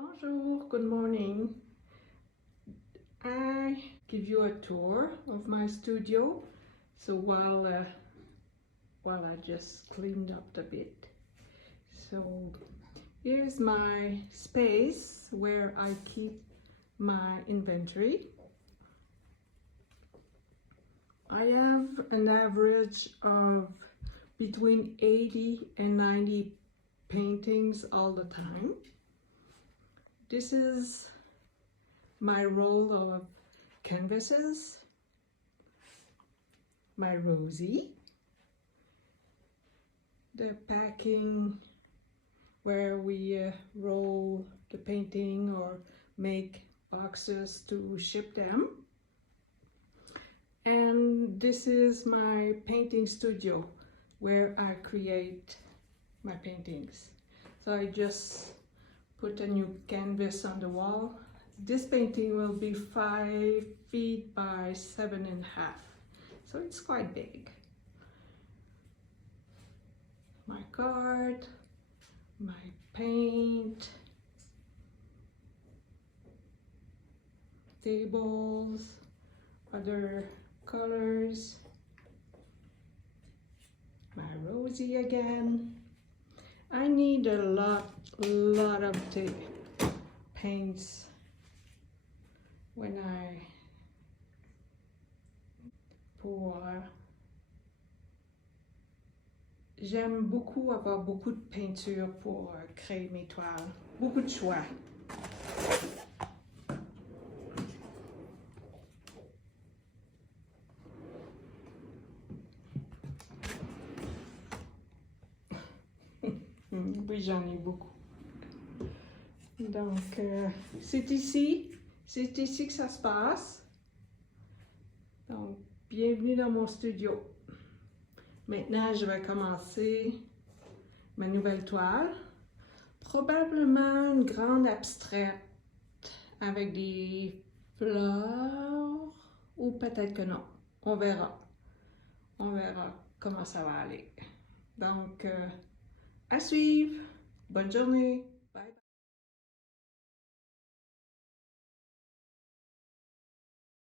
Bonjour, good morning. I give you a tour of my studio. So while I just cleaned up a bit. So here's my space where I keep my inventory. I have an average of between 80 and 90 paintings all the time. This is my roll of canvases, my Rosie, the packing where we roll the painting or make boxes to ship them. And this is my painting studio where I create my paintings. So I just put a new canvas on the wall. This painting will be 5 feet by 7.5, so it's quite big. My card, my paint, tables, other colors, my Rosie again. I need a lot of paints when j'aime beaucoup avoir beaucoup de peinture pour créer mes toiles, beaucoup de choix. Oui, j'en ai beaucoup. Donc, c'est ici que ça se passe. Donc, bienvenue dans mon studio. Maintenant, je vais commencer ma nouvelle toile. Probablement une grande abstraite avec des fleurs ou peut-être que non. On verra. On verra comment ça va aller. Donc, à suivre. Bonne journée. Bye.